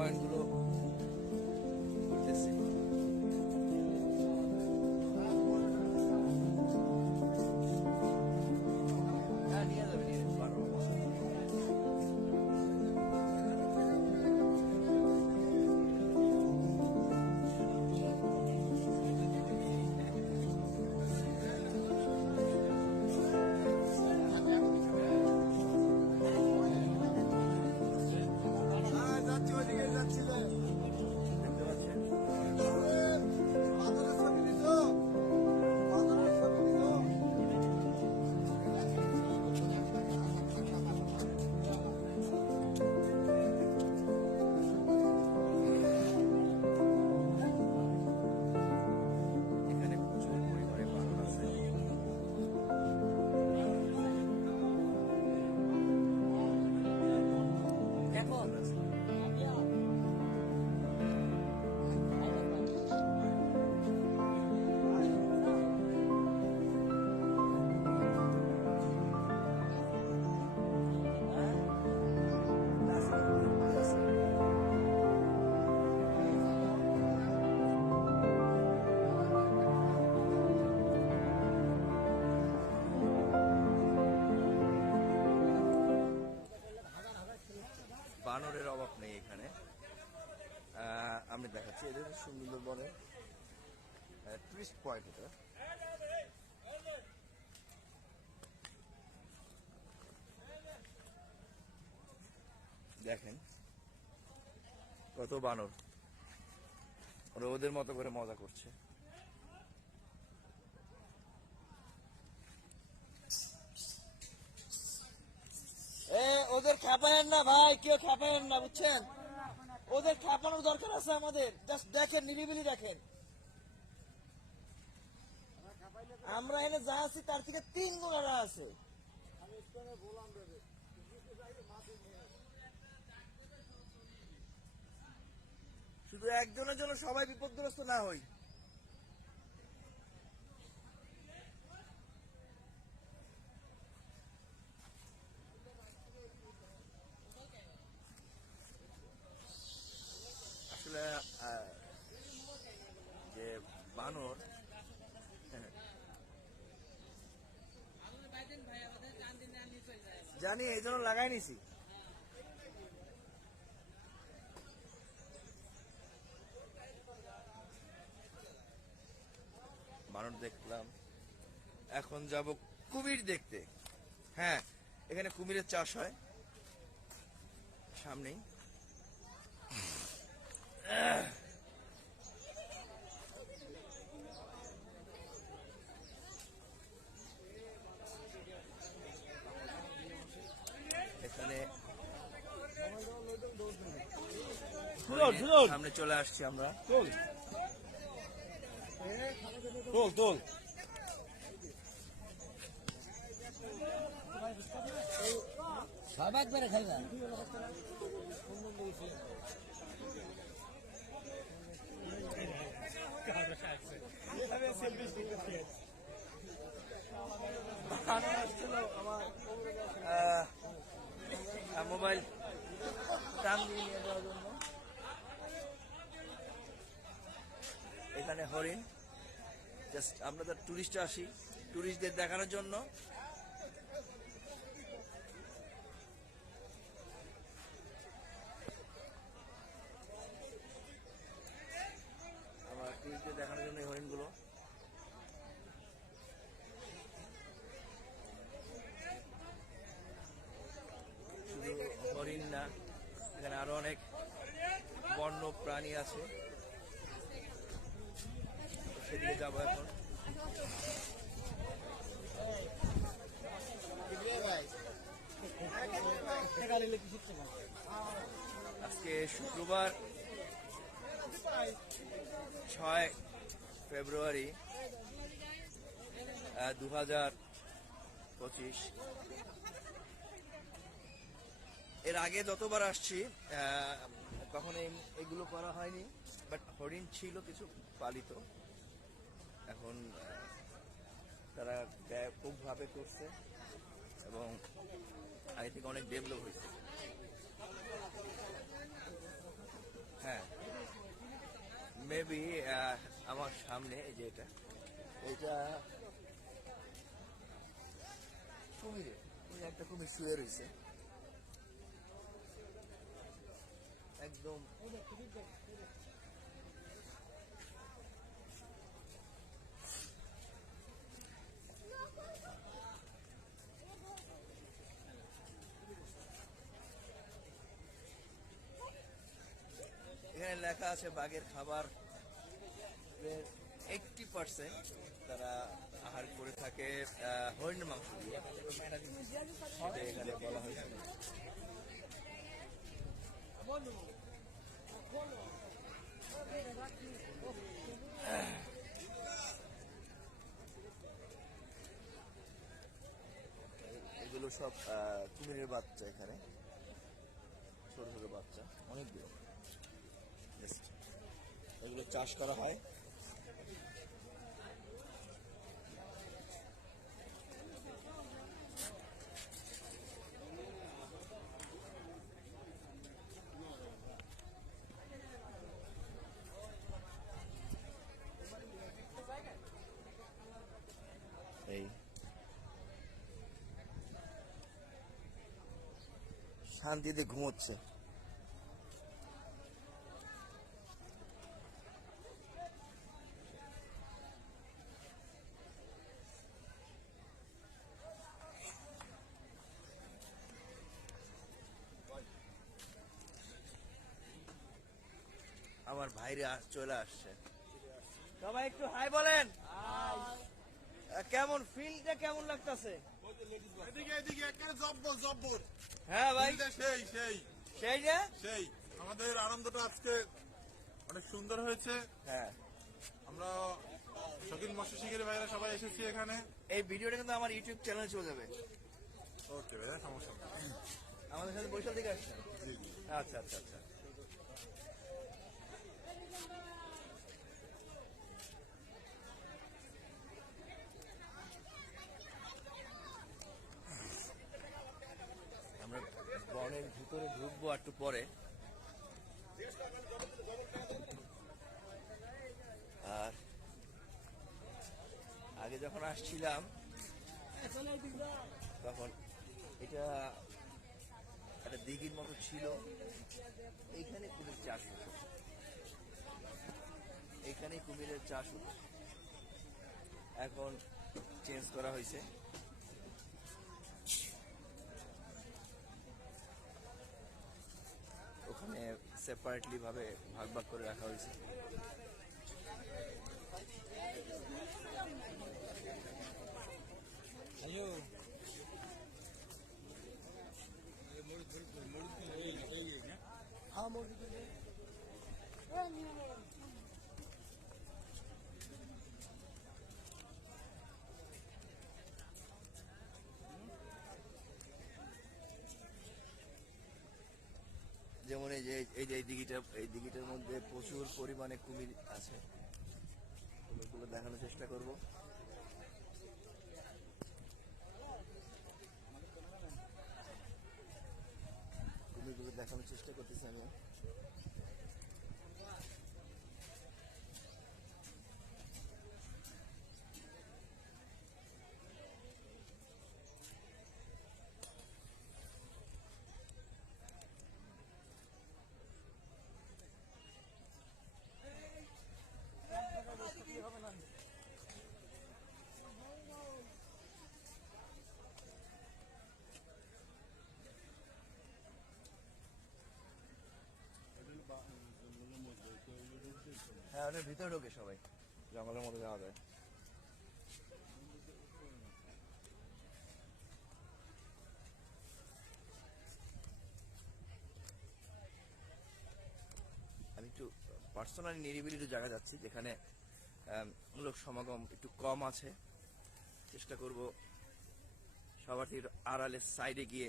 cuando সুন্দরবনের tourist point এটা। দেখেন কত বানর। ওরা ওদের মতো করে মজা করছে। এ ওদের খেপায়েন না ভাই কেউ খেপায়েন না বুঝছেন? ওদের খেপানোর দরকার আছে আমাদের। জাস্ট দেখেন, নিরিবিলি দেখেন। আমরা এনে যা আছি, তার থেকে তিন গোলারা আছে। শুধু একজনের জন্য সবাই বিপদগ্রস্ত না হই। হ্যাঁ। জানি, এই জন্য লাগাই নিছি। বানর দেখলাম, এখন যাব কুমির দেখতে। হ্যাঁ এখানে কুমিরের চাষ হয়। সামনেই। এখানে সামনে চলে আসছি আমরা। চল। চল সব একবারে খাইবা হরিণ জাস্ট আমরা তো টুরিস্ট আসি। টুরিস্টদের দেখানোর জন্য। দেখানোর জন্য হরিণগুলো। হরিণ না, এখানে আরও অনেক বন্য প্রাণী আছে। সেদিকে যাব এখন। আজকে শুক্রবার, ছয় ফেব্রুয়ারি দু হাজার পঁচিশ। এর আগে যতবার আসছি এই- এগুলো করা হয়নি বাট হরিণ ছিল কিছু পালিত। এখন তারা ব্যাপকভাবে করছে এবং আগে থেকে অনেক ডেভেলপ হয়েছে। হ্যাঁ। মেবি আমার সামনে এই যে এটা এটা কুমিরে একটা কুমির শুয়ে রয়েছে। একদম এখানে লেখা আছে বাঘের খাবার। এইটটি পার্সেন্ট তারা আহার করে থাকে হরিণ মাংস এখানে বলা হয়েছে। এগুলো সব কুমিরের বাচ্চা এখানে। ছোট ছোট বাচ্চা, অনেকগুলো। এগুলো চাষ করা হয়। এই। শান্তিতে ঘুমোচ্ছে। আমার ভাইরে চলে আসছে। সবাই একটু হাই বলেন। কেমন ফিলটা কেমন লাগতেছে? এদিকে এদিকে একেবারে জব্বর জব্বর। হ্যাঁ ভাই। সেই সেই। সেই যে? সেই। আমাদের আনন্দটা আজকে অনেক সুন্দর হয়েছে। হ্যাঁ। আমরা শকিন মৎস্য শিকারী ভাইরা সবাই এসেছি এখানে। এই ভিডিওটা কিন্তু আমার ইউটিউব চ্যানেলে চলে যাবে। ওকে ভাইয়া সমস্যা আমাদের সাথে বরিশাল থেকে আসছেন। আচ্ছা আচ্ছা আচ্ছা আমরা বনের ভিতরে ঢুকবো একটু পরে। আর আগে যখন আসছিলাম, তখন এটা একটা দিঘির মতো ছিল। এইখানে কুমির চাষ হতো। এইখানে কুমিরের চাষ হতো। এখন চেঞ্জ করা হয়েছে। ওখানে সেপারেটলি ভাবে ভাগ ভাগ করে রাখা হয়েছে। হ্যালো এই যে, এই যে, এই দিঘিটা এই দিঘিটার মধ্যে প্রচুর পরিমাণে কুমির আছে। কুমিরগুলো দেখানোর চেষ্টা করব। কুমিরগুলো দেখানোর চেষ্টা করতেছি আমি। ওটার ভিতরে ঢোকে সবাই। জঙ্গলের মধ্যে যাওয়া যায়। আমি একটু পার্সোনালি নিরিবিলি একটু জায়গা যাচ্ছি, যেখানে লোক সমাগম একটু কম আছে। চেষ্টা করব সবার আড়ালের সাইডে গিয়ে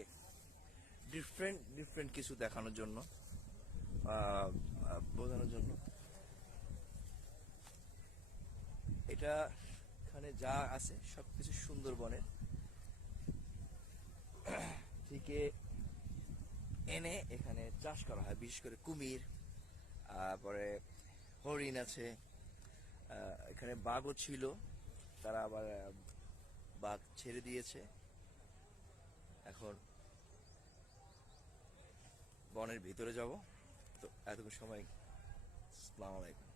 ডিফারেন্ট ডিফারেন্ট কিছু দেখানোর জন্য বোঝানোর জন্য। এটা এখানে যা আছে সব সবকিছু সুন্দরবনের। থেকে এনে এখানে চাষ করা হয়, বিশেষ করে কুমির, তারপরে হরিণ আছে এখানে বাঘও ছিল, তারা আবার বাঘ ছেড়ে দিয়েছে। এখন বনের ভিতরে যাব। তো এতক্ষণ সময় আসসালামু আলাইকুম।